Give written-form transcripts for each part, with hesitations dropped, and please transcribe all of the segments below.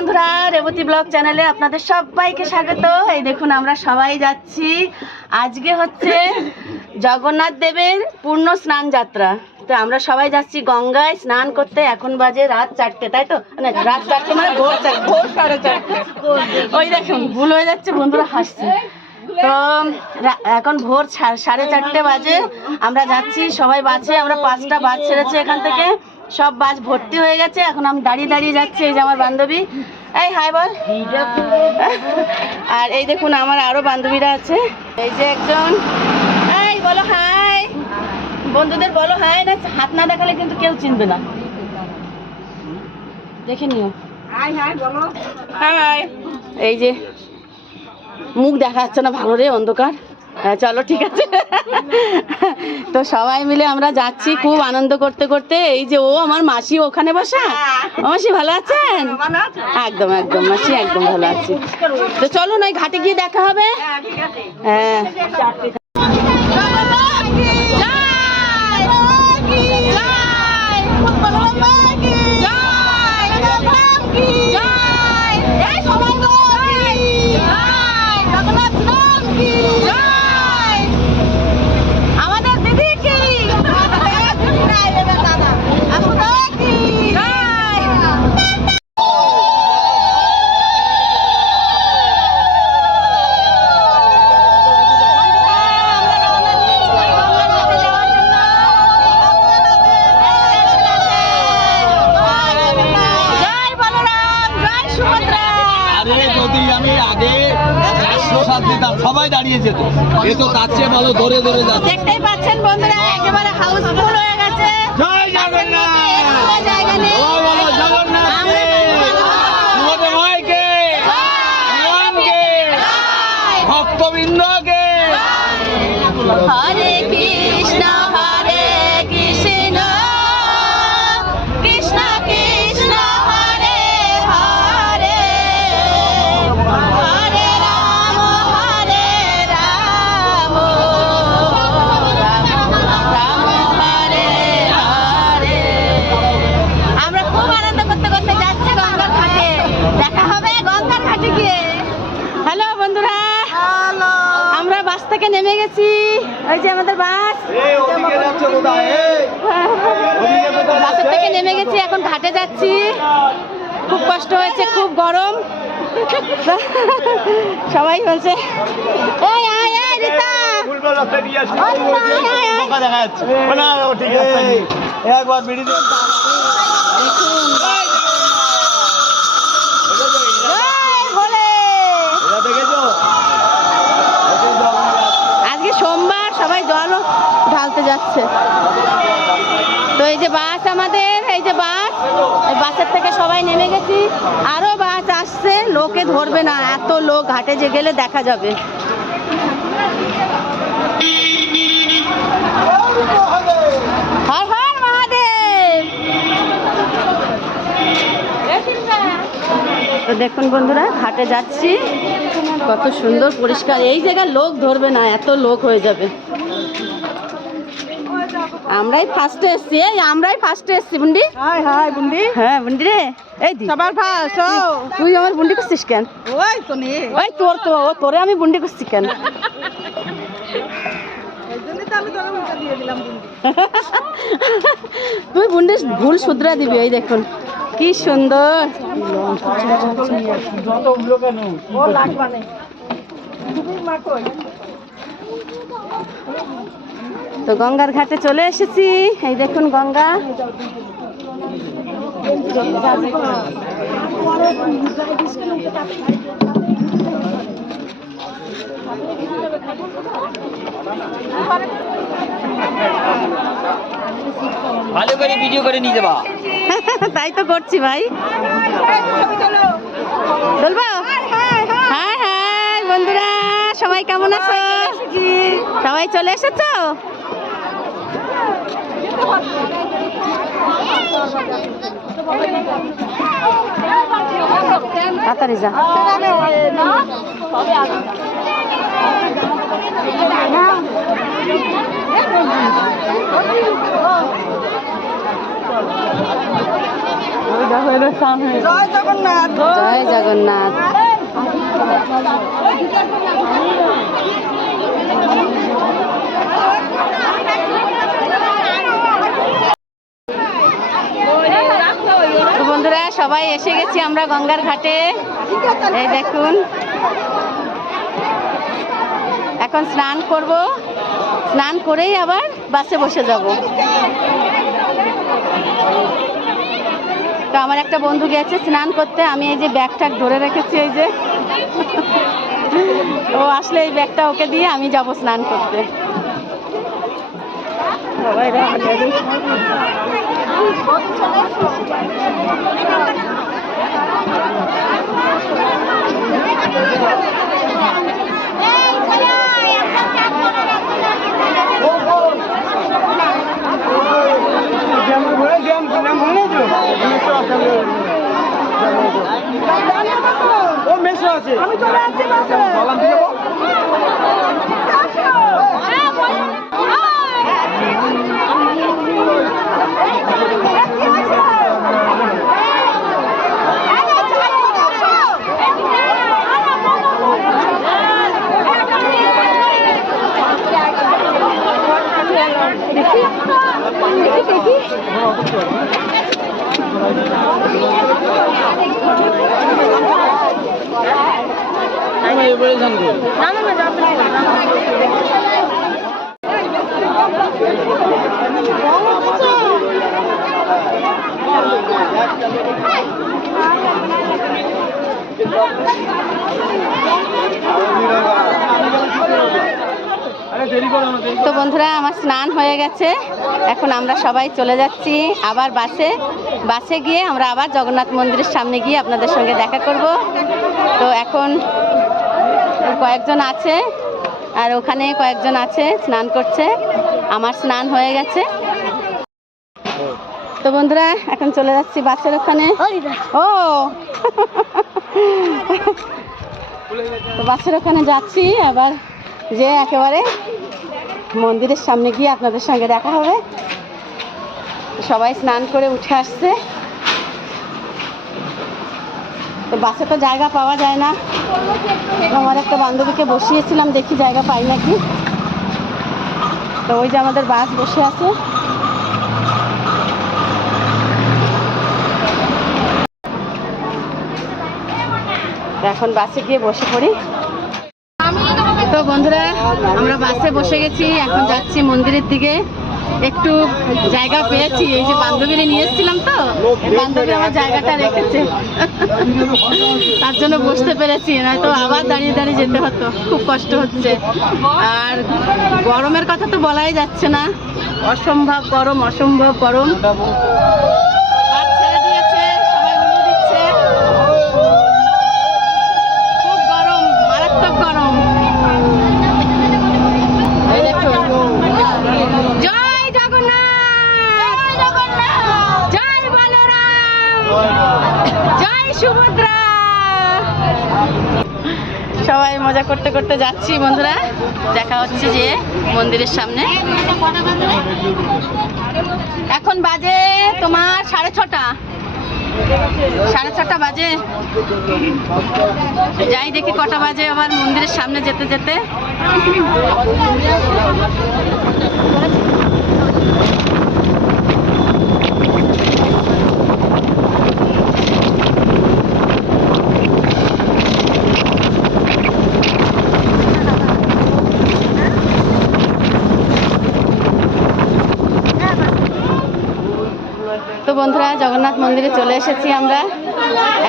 বন্ধুরা, রেবতী ব্লগ চ্যানেলে আপনাদের সবাইকে স্বাগত। এই দেখুন আমরা সবাই যাচ্ছি। আজকে হচ্ছে জগন্নাথ দেবের পূর্ণ স্নান যাত্রা। তো আমরা সবাই যাচ্ছি গঙ্গায় স্নান করতে। এখন বাজে রাত 4টে, তাই তো? না, রাত 4টে মানে ভোর 4:30। ওই দেখুন ভুল হয়ে যাচ্ছে, বন্ধুরা হাসছে। তো এখন ভোর 4:30 বাজে। আমরা যাচ্ছি সবাই বাসে। আমরা 5টা বাস ছেড়েছি এখান থেকে। সব বাস ভর্তি হয়ে গেছে। এখন আমি দাঁড়িয়ে দাঁড়িয়ে যাচ্ছি। এই যে আমার বান্ধবী, এই হাই বল। আর এই দেখুন আমার আরো বান্ধবীরা আছে। এই যে একজন, এই বলো হাই। বন্ধুদের বলো হাই, না হাত না দেখালে কিন্তু কেউ চিনবে না। দেখে নিও। হাই হাই বলো। হাই। এই যে মুখ দেখা যাচ্ছে না ভালো রে, অন্ধকার। হ্যাঁ চলো ঠিক আছে। তো সবাই মিলে আমরা যাচ্ছি খুব আনন্দ করতে করতে। এই যে ও আমার মাসি ওখানে বসা। মাসি ভালো আছেন? একদম একদম মাসি একদম ভালো আছি। তো চলো না ঘাটে গিয়ে দেখা হবে। হ্যাঁ সবাই দাঁড়িয়ে যেত, এ তো তার চেয়ে ভালো ধরে ধরে যাচ্ছে। দেখতেই পাচ্ছেন বন্ধুরা, একেবারে হাউসফুল হয়ে গেছে। জয় জগন্নাথ, জায়গা নেই। বলো জগন্নাথ ভাইকে, ভক্তবৃন্দকে। হরে কৃষ্ণ হরে কৃষ্ণ কৃষ্ণ কৃষ্ণ হরে হরে হরে রাম রাম হরে হরে। আমরা খুব আনন্দ করতে করতে যাচ্ছি গঙ্গার ঘাটে। দেখা হবে গঙ্গার ঘাটে গিয়ে। হ্যালো বন্ধুরা, আমরা বাস থেকে নেমে গেছি। ওই যে আমাদের বাস, বাসের থেকে নেমে গেছি, এখন ঘাটে যাচ্ছি। খুব কষ্ট হয়েছে, খুব গরম। সবাই বলছে এই আয় আয় রিতা, একবার বিড়ি আজকে সোমবার, সবাই জল ঢালতে যাচ্ছে। তো এই যে বাস আমাদের, এই যে বাস, এই বাসের থেকে সবাই নেমে গেছি। আরো বাস আসছে, লোকে ধরবে না, এত লোক ঘাটে যে গেলে দেখা যাবে। হর হর মহাদেব। তো দেখুন বন্ধুরা, ঘাটে যাচ্ছি, কত সুন্দর পরিষ্কার। এই জায়গায় লোক ধরবে না, এত লোক হয়ে যাবে। আমরাই ফার্স্টে এসছি, এই আমরাই ফার্স্টে এসছি। বুন্ডি হাই হাই বুন্ডি। হ্যাঁ বুন্ডি রে, এই দি সবার ফার্স্ট। তুই আমার বুন্ডি করছিস কেন? ওই তো নে, ওই তোর তো তোরে আমি বুন্ডি করছি কেন? তুই বুন্ডি ভুল শুধরা দিবি। এই দেখুন কি সুন্দর। তো গঙ্গার ঘাটে চলে এসেছি। এই দেখুন গঙ্গা। ভালো করে ভিডিও করে নিয়ে যাবা। তাই তো করছি ভাই। বলবো হ্যাঁ হ্যাঁ বন্ধুরা, সবাই কেমন আছো? সবাই চলে এসেছো? তাড়াতাড়ি যা। জয় জগন্নাথ। জয় জগন্নাথ। তো বন্ধুরা সবাই এসে গেছি আমরা গঙ্গার ঘাটে। এই দেখুন এখন স্নান করব, স্নান করেই আবার বাসে বসে যাব। তো আমার একটা বন্ধু গেছে স্নান করতে, আমি এই যে ব্যাগটা ধরে রেখেছি, এই যে ও আসলে এই ব্যাগটা ওকে দিয়ে আমি যাব স্নান করতে। আমি চলে আসছি বাসে। তো বন্ধুরা আমার স্নান হয়ে গেছে, এখন আমরা সবাই চলে যাচ্ছি আবার বাসে গিয়ে আমরা আবার জগন্নাথ মন্দিরের সামনে গিয়ে আপনাদের সঙ্গে দেখা করব। তো এখন কয়েকজন আছে আর ওখানে কয়েকজন আছে স্নান করছে, আমার স্নান হয়ে গেছে। তো বন্ধুরা এখন চলে যাচ্ছি বাসের ওখানে। ও তো বাসের ওখানে যাচ্ছি, আবার যে একেবারে মন্দিরের সামনে গিয়ে আপনাদের সঙ্গে দেখা হবে। সবাই স্নান করে উঠে আসছে, তো বাসে তো জায়গা পাওয়া যায় না। আমার একটা বান্ধবীকে বসিয়েছিলাম, দেখি জায়গা পাই নাকি। তো ওই যে আমাদের বাস বসে আছে। এখন বাসে গিয়ে বসে পড়ি। তো বন্ধুরা আমরা বাসে বসে গেছি, এখন যাচ্ছি মন্দিরের দিকে। একটু জায়গা পেয়েছি, এই যে বান্ধবীরে নিয়ে এসেছিলাম, তো বান্ধবী আমার জায়গাটা রেখেছে, তার জন্য বসতে পেরেছি, নয়তো আবার দাঁড়িয়ে দাঁড়িয়ে যেতে হতো, খুব কষ্ট হচ্ছে। আর গরমের কথা তো বলাই যাচ্ছে না, অসম্ভব গরম, অসম্ভব গরম। আর ছেড়ে দিয়েছে, সবাই উলু দিচ্ছে, খুব গরম, মারাত্মক গরম। এই দেখুন, জয় জগন্নাথ, জয় বলরাম, জয় সুভদ্রা। সবাই মজা করতে করতে যাচ্ছি বন্ধুরা, দেখা হচ্ছে যে মন্দিরের সামনে। এখন বাজে তোমার 6:30 বাজে। যাই দেখি কটা বাজে আবার মন্দিরের সামনে যেতে যেতে। তো বন্ধুরা জগন্নাথ মন্দিরে চলে এসেছি আমরা।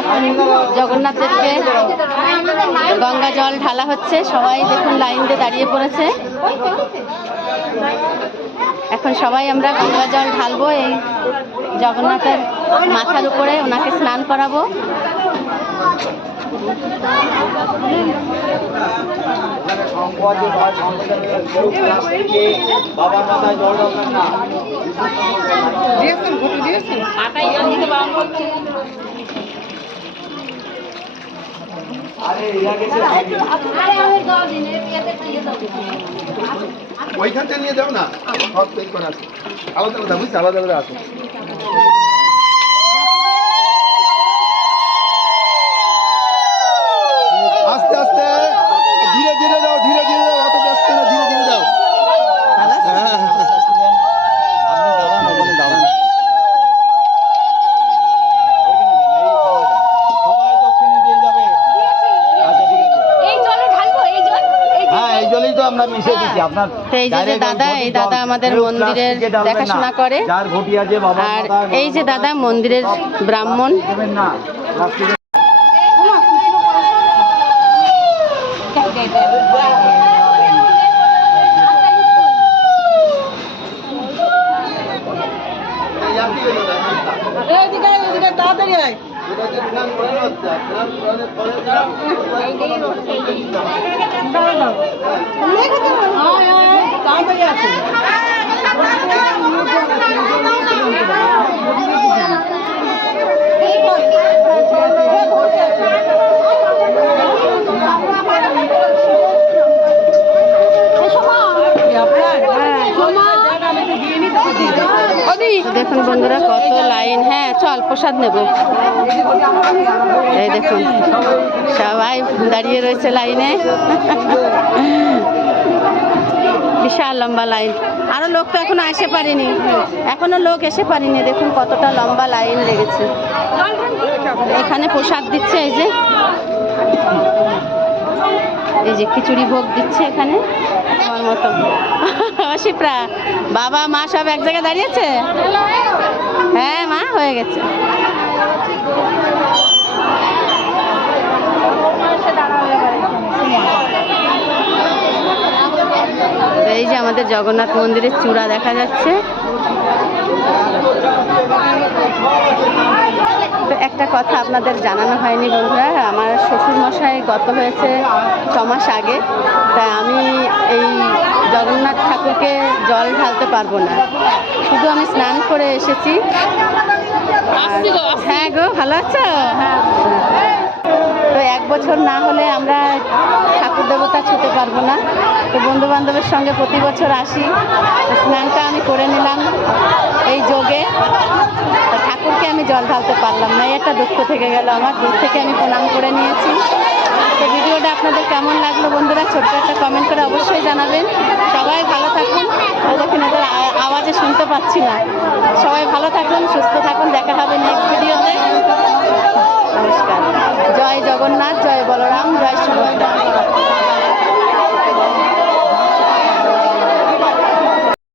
এখন জগন্নাথ দেবকে গঙ্গা জল ঢালা হচ্ছে, সবাই দেখুন লাইন দিয়ে দাঁড়িয়ে পড়েছে। এখন সবাই আমরা গঙ্গা জল ঢালবো এই জগন্নাথের মাথার উপরে, ওনাকে স্নান করাবো। বাবার মাথায় জল দরকার না। ওইখানটা নিয়ে যাও না, সব তৈরি করা আছে, আলাদা আলাদা বুঝছি, আলাদা আলাদা আছে। আপনার তো এই যে দাদা, এই দাদা আমাদের মন্দিরের দেখাশোনা করে। যার ঘটি আছে বাবা আর এই যে দাদা মন্দিরের ব্রাহ্মণ। দেবেন না প্লাস্টিকের তাড়াতাড়ি আয়। এটা যে স্নান করানো হচ্ছে, স্নান করানোর পরে তাড়াতাড়ি আসে। দেখুন বন্ধুরা কত লাইন। হ্যাঁ চল প্রসাদ নেব। এই দেখুন সবাই দাঁড়িয়ে রয়েছে লাইনে। বিশাল লম্বা লাইন। আরো লোক তো এখনো এসে পারেনি, এখনো লোক এসে পারেনি। দেখুন কতটা লম্বা লাইন লেগেছে। এখানে প্রসাদ দিচ্ছে, এই যে খিচুড়ি ভোগ দিচ্ছে এখানে। আমার মতো অশিপ্রা বাবা মা সব এক জায়গায় দাঁড়িয়েছে। হ্যাঁ মা হয়ে গেছে। এই যে আমাদের জগন্নাথ মন্দিরের চূড়া দেখা যাচ্ছে। তো একটা কথা আপনাদের জানানো হয়নি বন্ধুরা, আমার শ্বশুরমশাই গত হয়েছে 6 মাস আগে। তাই আমি এই জগন্নাথ ঠাকুরকে জল ঢালতে পারবো না, শুধু আমি স্নান করে এসেছি। হ্যাঁ গো ভালো আছো? তো 1 বছর না হলে আমরা ঠাকুর দেবতা ছুতে পারবো না। তো বন্ধু বান্ধবের সঙ্গে প্রতি বছর আসি। তো স্নানটা আমি করে নিলাম এই যোগে। ঠাকুরকে আমি জল ঢালতে পারলাম না, এটা দুঃখ থেকে গেল আমার। দূর থেকে আমি প্রণাম করে নিয়েছি। তো ভিডিওটা আপনাদের কেমন লাগলো বন্ধুরা ছোট্ট একটা কমেন্ট করে অবশ্যই জানাবেন। সবাই ভালো থাকুন। দেখুন এদের আওয়াজে শুনতে পাচ্ছি না। সবাই ভালো থাকুন, সুস্থ থাকুন। দেখা হবে নেক্সট ভিডিওতে। নমস্কার। জয় জগন্নাথ, জয় বলরাম, জয় সুভদ্রা।